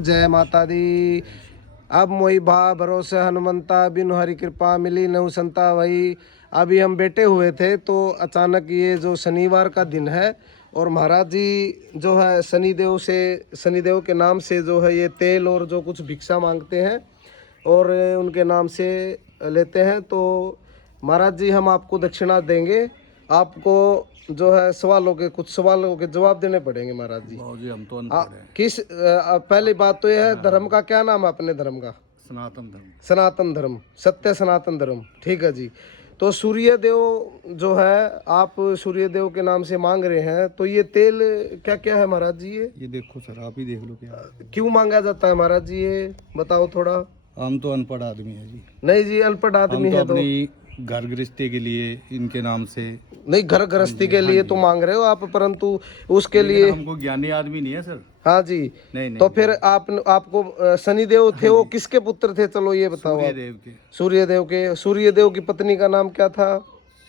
जय माता दी। अब मोई भा भरोसे हनुमंता, बिनु हरि कृपा मिली नहु संता वही। अभी हम बैठे हुए थे तो अचानक ये जो शनिवार का दिन है और महाराज जी जो है शनिदेव के नाम से जो है ये तेल और जो कुछ भिक्षा मांगते हैं और उनके नाम से लेते हैं। तो महाराज जी हम आपको दक्षिणा देंगे, आपको जो है कुछ सवालों के जवाब देने पड़ेंगे महाराज जी। जी हम तो अनपढ़ हैं। पहली बात तो यह है, धर्म का क्या नाम है अपने धर्म का? सनातन धर्म। सनातन धर्म, सत्य सनातन धर्म, ठीक है जी। तो सूर्य देव जो है, आप सूर्य देव के नाम से मांग रहे हैं, तो ये तेल क्या क्या है महाराज जी? ये देखो सर, आप ही देख लो क्या क्यों मांगा जाता है महाराज जी, ये बताओ थोड़ा। हम तो अनपढ़ आदमी है जी। नहीं जी, अनपढ़ आदमी है तो अपनी घर गृहस्थी के लिए इनके नाम से नहीं, घर गृहस्थी के लिए तो मांग रहे हो आप, परंतु उसके लिए हमको ज्ञानी आदमी नहीं है सर। हाँ जी। नहीं तो फिर आपको शनिदेव थे, वो किसके पुत्र थे? चलो ये बताओ। सूर्यदेव के। सूर्यदेव के। सूर्यदेव की पत्नी का नाम क्या था?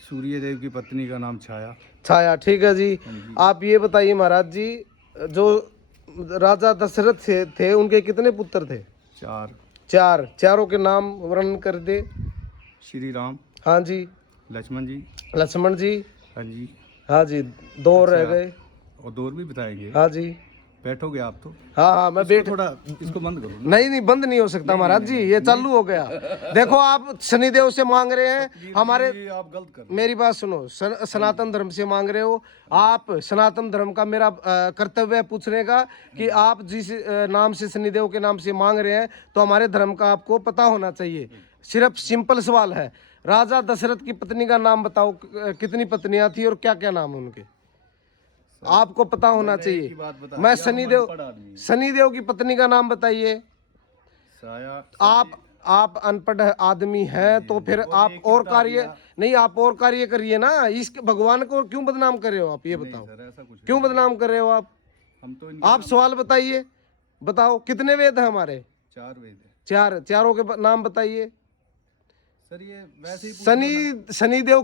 सूर्यदेव की पत्नी का नाम छाया। छाया, ठीक है जी। आप ये बताइए महाराज जी, जो राजा दशरथ थे उनके कितने पुत्र थे? चार। चारों के नाम वर्णन कर दे। श्री राम। हाँ जी। लक्ष्मण जी। हाँ जी। हाँ जी, दो रह गए। और दो भी बताएंगे। हाँ जी। बैठोगे आप तो? हाँ, मैं थोड़ा इसको बंद करो। नहीं, बंद नहीं हो सकता महाराज जी, ये चालू हो गया। देखो, आप शनिदेव से मांग रहे हैं, हमारे आप गलत कर। मेरी बात सुनो, सनातन धर्म से मांग रहे हो आप। सनातन धर्म का मेरा कर्तव्य है पूछने का कि आप जिस नाम से शनिदेव के नाम से मांग रहे हैं, तो हमारे धर्म का आपको पता होना चाहिए। सिर्फ सिंपल सवाल है, राजा दशरथ की पत्नी का नाम बताओ, कितनी पत्नियां थी और क्या क्या नाम है उनके? आपको पता होना चाहिए। मैं शनिदेव की पत्नी का नाम बताइए। आप अनपढ़ आदमी हैं, तो फिर आप और कार्य नहीं, आप और कार्य करिए ना। इस भगवान को क्यों बदनाम कर रहे हो आप, ये बताओ। क्यों बदनाम कर रहे हो आप? आप सवाल बताइए, बताओ कितने वेद हैं हमारे? 4 वेद है। चारों के नाम बताइए। सर ये वैसे ही शनिदेव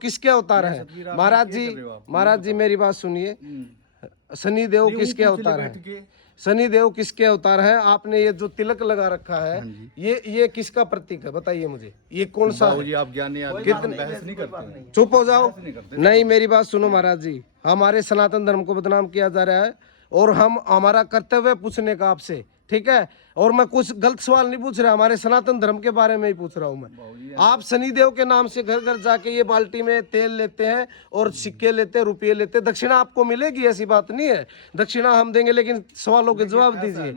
किसके अवतार है? महाराज जी मेरी बात सुनिए। शनिदेव किसके अवतार है? शनिदेव किसके अवतार है? आपने ये जो तिलक लगा रखा है, ये किसका प्रतीक है बताइए मुझे, ये कौन सा है? आप ज्ञानी आदमी, बहस नहीं करते। चुप हो जाओ। नहीं, मेरी बात सुनो महाराज जी, हमारे सनातन धर्म को बदनाम किया जा रहा है और हमारा कर्तव्य पूछने का आपसे, ठीक है? और मैं कुछ गलत सवाल नहीं पूछ रहा, हमारे सनातन धर्म के बारे में ही पूछ रहा हूँ मैं। आप शनिदेव के नाम से घर घर जाके ये बाल्टी में तेल लेते हैं और सिक्के लेते हैं, रुपये लेते हैं, दक्षिणा आपको मिलेगी, ऐसी बात नहीं है। दक्षिणा हम देंगे, लेकिन सवालों के जवाब दीजिए।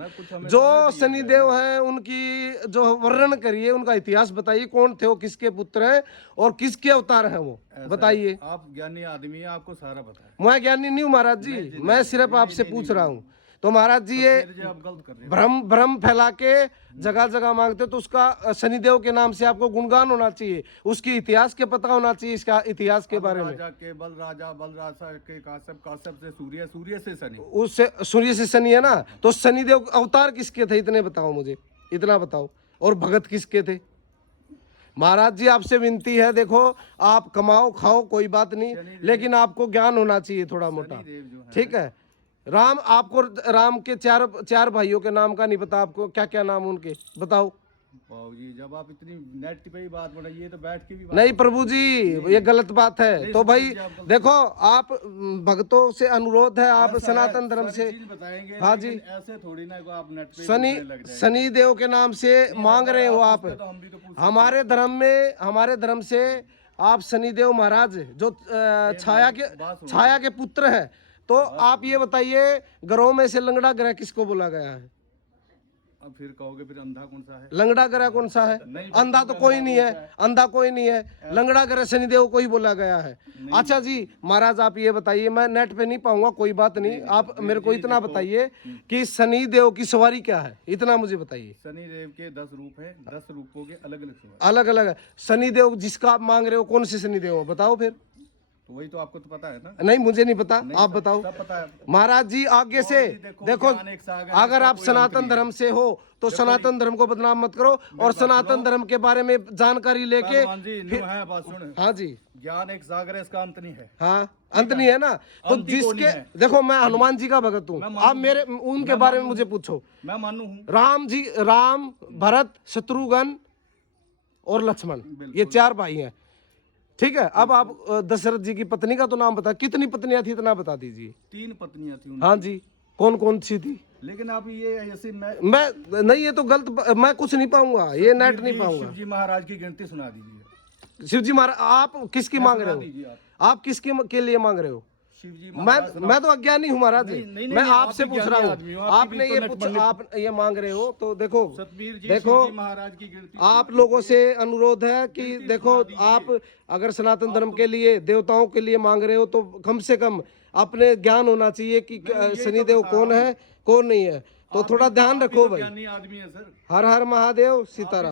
जो शनिदेव है उनकी जो वर्णन करिए, उनका इतिहास बताइए, कौन थे वो, किसके पुत्र हैं और किसके अवतार हैं वो, बताइए। आप ज्ञानी आदमी हैं, आपको सारा पता है। मैं ज्ञानी नहीं हूँ महाराज जी, मैं सिर्फ आपसे पूछ रहा हूँ। तो महाराज जी ये भ्रम फैला के जगह जगह मांगते हो, तो उसका शनिदेव के नाम से आपको गुणगान होना चाहिए, उसकी इतिहास के पता होना चाहिए, इसका इतिहास के बारे में। बल राजा के काश्यप से सूर्य से शनि, उससे सूर्य से शनि है ना। तो शनिदेव अवतार किसके थे, इतने बताओ मुझे, इतना बताओ। और भगत किसके थे? महाराज जी आपसे विनती है, देखो आप कमाओ खाओ कोई बात नहीं, लेकिन आपको ज्ञान होना चाहिए थोड़ा मोटा, ठीक है? राम के चार भाइयों के नाम का नहीं पता आपको? क्या क्या नाम उनके बताओ। जी जब आप इतनी नेट पे ही बात बनाइए तो बैठ के भी बात नहीं प्रभु जी, ये गलत बात है। तो भाई देखो, आप भक्तों से अनुरोध है, आप सनातन धर्म से बताएंगे। हाँ जी, ऐसे थोड़ी ना को आप नेट पे शनिदेव के नाम से मांग रहे हो आप। हमारे धर्म से आप शनिदेव महाराज जो छाया के पुत्र है, तो आप ये बताइए, ग्रहों में से लंगड़ा ग्रह किसको बोला गया है? अब फिर कहोगे फिर अंधा कौन सा है? लंगड़ा ग्रह कौन सा है? अंधा तो कोई नहीं है, अंधा कोई नहीं है, लंगड़ा ग्रह शनिदेव को ही बोला गया है। अच्छा जी महाराज, आप ये बताइए, मैं नेट पे नहीं पाऊंगा, कोई बात नहीं, आप मेरे को इतना बताइए कि शनिदेव की सवारी क्या है, इतना मुझे बताइए। शनिदेव के 10 रूप है, 10 रूपों के अलग अलग है। शनिदेव जिसका आप मांग रहे हो, कौन से शनिदेव हो बताओ फिर। तो वही तो आपको तो पता है ना। नहीं मुझे नहीं पता, नहीं, आप सब- बताओ। सब पता है। महाराज जी आगे से जी, देखो, ज्ञान एक सागर, अगर इसका आप कोई अंत सनातन नहीं है। धर्म से हो तो सनातन धर्म को बदनाम मत करो, और बात सनातन सुनो। धर्म के बारे में जानकारी लेके पहलवान जी फिर। न्यू है, बात सुन। हाँ जी, ज्ञान एक सागर है, इसका अंत नहीं है। हाँ अंत नहीं है ना। तो अंत ही को नहीं जिसके है। देखो मैं हनुमान जी का भगत हूँ, मैं आप मानू मेरे हूँ। उनके मैं बारे में मानू मुझे हूँ। पूछो। मैं मानू हूँ। राम जी, राम, भरत, शत्रुघ्न और लक्ष्मण, बिल्कुल। ये 4 भाई हैं, ठीक है। अब आप दशरथ जी की पत्नी का तो नाम बता, कितनी पत्नियां थी इतना बता दीजिए। 3 पत्नियां थी उनकी। हाँ जी, कौन कौन सी थी? लेकिन आप ये ऐसे मैं नहीं, ये तो गलत, मैं कुछ नहीं पाऊंगा, ये नेट नहीं पाऊंगा। शिव जी महाराज की गिनती सुना दीजिए। शिव जी महाराज, आप किसकी मांग रहे सुना दीजिए हो? आप। आप किसके के लिए मांग रहे हो? शिव जी महाराज मैं तो अज्ञानी हूँ महाराज जी। नहीं, मैं नहीं, आपसे आप पूछ ज्ञानी रहा आदमी हो, हूँ, आपकी आपने भी ये तो पूछ, पंडित- आप ये मांग रहे हो तो देखो, सतबीर जी देखो शिव जी महाराज की गिनती आप लोगों से अनुरोध है कि गिनती देखो, सुना दीजिए। आप अगर सनातन धर्म के लिए, देवताओं के लिए मांग रहे हो तो कम से कम अपने ज्ञान होना चाहिए कि यही तो शनिदेव बता कौन रहा है कौन नहीं है, तो आप थोड़ा भी- ध्यान आप भी रखो तो भाई। ज्ञानी आदमी है सर। हर हर महादेव, सीताराम।